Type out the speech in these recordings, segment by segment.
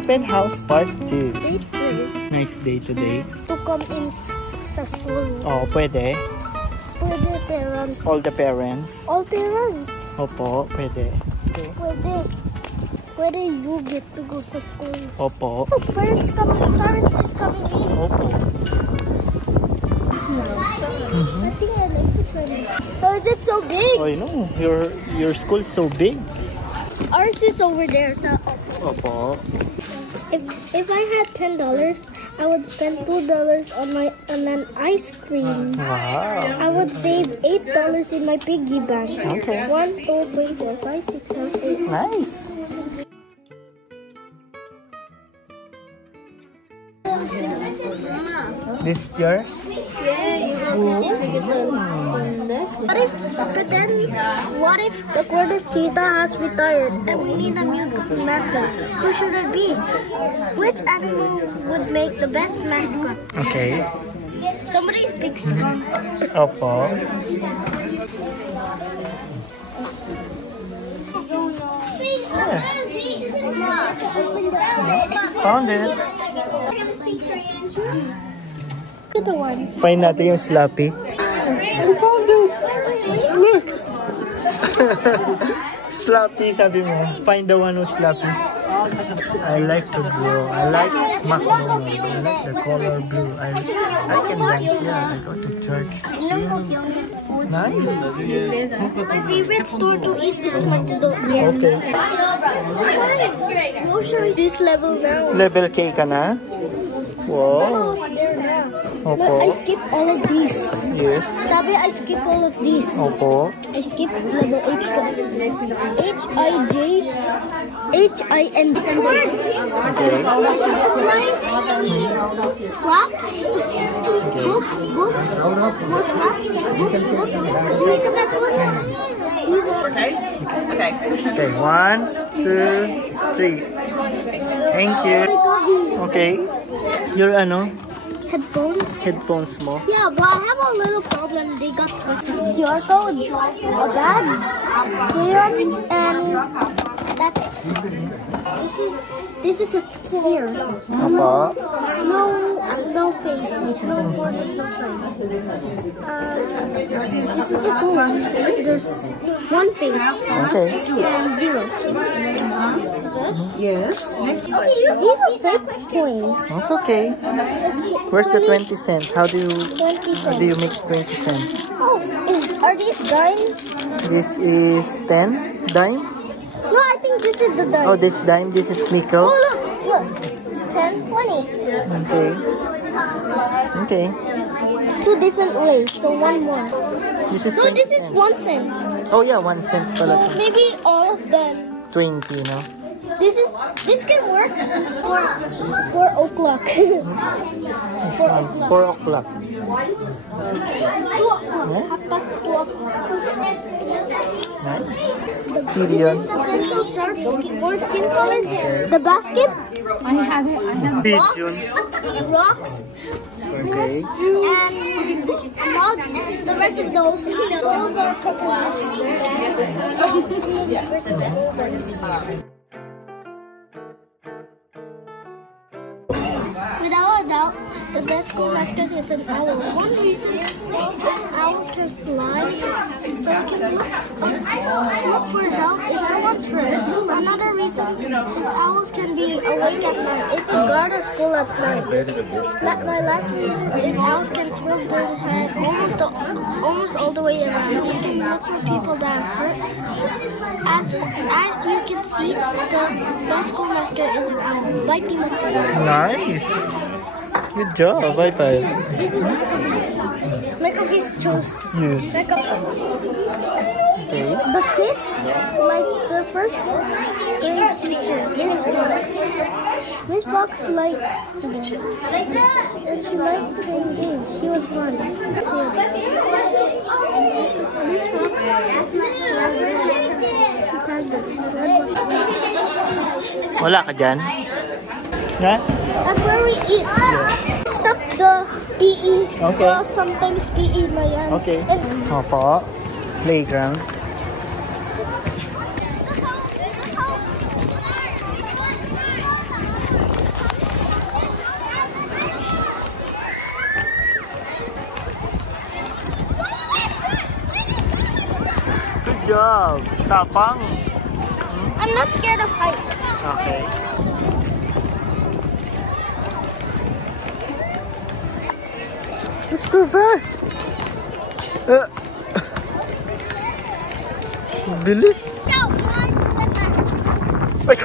Open house part 2. Day 3. Nice day today. To come in sa school. Oh, pwede. Pwede parents. All the parents. All parents. Opo, pwede. Okay. Pwede you get to go sa school. Opo. Oh, parents is coming in. Opo. I think I like the parents. How is it so big? Oh, you know, your school is so big. Ours is over there. So Opo. if I had $10, I would spend $2 on an ice cream. Wow. I would save $8 in my piggy bank. Okay. 1, 2, 3, 4, 5, 6, 7, 8. Nice. This is yours? Yeah, you what if the Cordes cheetah has retired and we need a new mascot? Who should it be? Which animal would make the best mascot? Okay. Somebody's big skunk. Opo. Found it. The one. Find natin yung Slappy. We found it. Look. Slappy, sabi mo. Find the one who's Slappy. I like the blue. I like McDonald's. I like the color blue. I can dance. Yeah, I go to church. Nice. My favorite store to eat is McDonald's. Okay. Go show this level now. Level K ka na? Wow. Look, Opo. I skip all of these. Yes. Sabi, I skip all of these. Opo. I skip level H-I-N-D. Cards. Okay. Supplies. Scraps. Okay. Books. More scraps. Books. Look at that one. Okay. 1, 2, 3. Thank you. Okay. Your headphones mo. Yeah, but I have a little problem. They got twisted. QR code, a bag, crayons, and that's it. This is a sphere. Opo. No face, no borders, no sides. This is a cone. There's one face. Okay. And 0. Yes. These are fake coins. That's okay. Where's the 20 cents? How do you 20 cents. make 20 cents? Oh, are these dimes? This is 10 dimes. No, I think this is the dime. Oh, this dime. This is nickel. Oh, look. 10, 20. Okay. Okay. 2 different ways, so one more. This is No, 20 this is cents. 1 cent. Oh yeah, 1 cent pala to. Maybe all of them. 20, no? This can work for 4 o'clock. This one, 4 o'clock. 2 o'clock. Half past 2 o'clock. Nice. Period. The pencil sharps, more skin colors. The basket. I have it. Pigeon. Rocks. Okay. And mug. And the rest of those are Without a doubt, the best school mascot is an owl. One reason owls can fly, so we can look for help if someone's hurt. Another reason is owls can be awake at night. It can guard a school at night. My last reason is owls can swim their head almost all the way around. We can look for people that are hurt. As you can see, the best school mascot is an owl. Biting the Nice. Good job. Bye-bye. Make a his choice. Yes. Make a Okay. The kids like their first game teacher. Here's Fox. Miss Fox like and she liked playing games. She was fun. Miss Fox. Wala ka dyan? Ha? That's where we eat. Next up, the PE. Okay. Well, sometimes PE na yan. Okay. And Opo. Playground. job. Tapang. I'm not scared of heights. Okay. It's too fast. Bilis. No, one step back. Ay.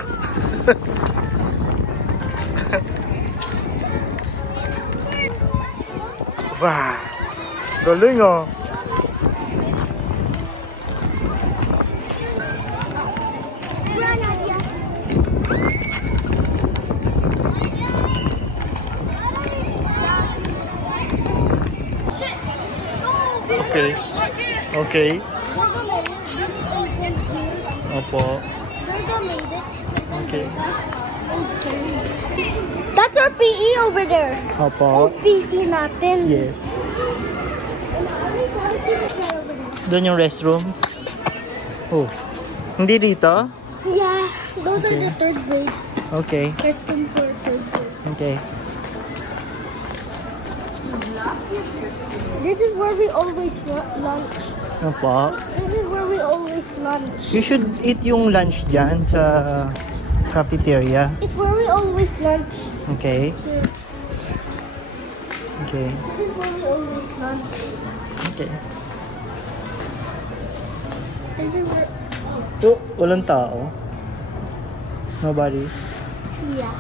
Wow. Galing oh. Run, Nadia. Okay. Okay. Opo. Okay. That's our PE over there. Opo. PE natin. Yes. Doon yung restrooms. Oh. Hindi dito? Yeah, those are Okay. the third grades. Okay. Restroom for third grade. Okay. This is where we always lunch. Opo. This is where we always lunch. You should eat yung lunch dyan sa cafeteria. It's where we always lunch. Okay. Here. Okay. This is where we always lunch. Okay. This is where, Oh, walang tao. Nobody. yeah.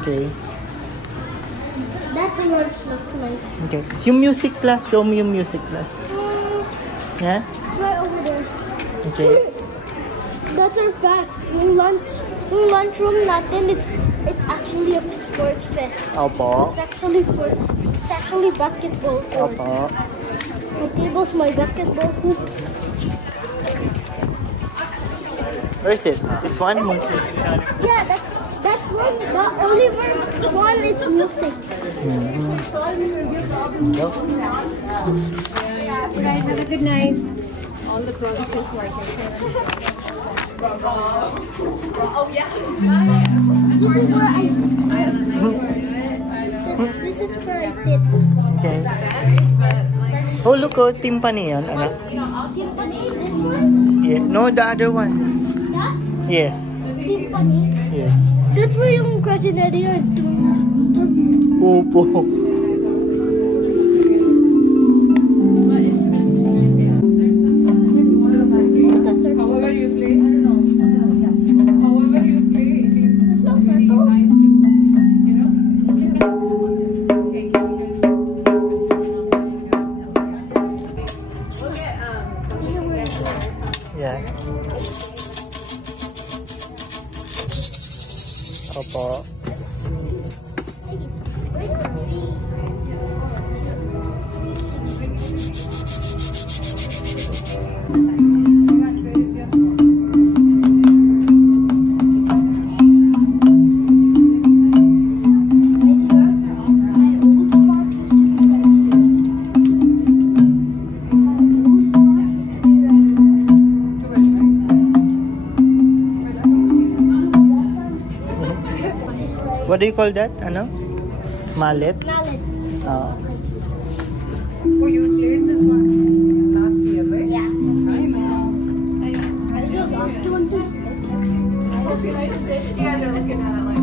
Okay. That's the lunch looks like. Okay. Yung music class. Show me yung music class. Yeah? It's right over there. Okay. That's our fact. Yung lunchroom natin, it's actually a sports fest. Opo. It's actually basketball court. Opo. My table's my basketball hoops. Where is it? This one? Yeah, that one. The only one is music. Go. Guys, have a good night. All the project is working. This is where I. This is where I sit. Okay. Oh, look, oh, timpani yan, anak. Timpani, this one. Yeah. No, the other one. That Yes. timpani. Yes. That's where yung questionnaire yun. Opo. However you play, however you play, it is No circle. nice to, you know. Okay, can you guys? We'll get Yeah. Opo. What do you call that? Ano? Mallet? Mallet. Oh. Oh, you played this one last year, right? Yeah. I just asked you one to sit. you guys are looking at it like,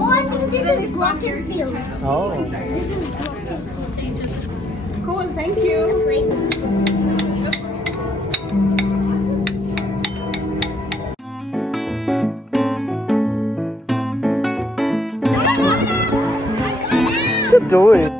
Oh, I think this is Glockenspiel. Oh. This is Glockenspiel. cool, thank you. To do it.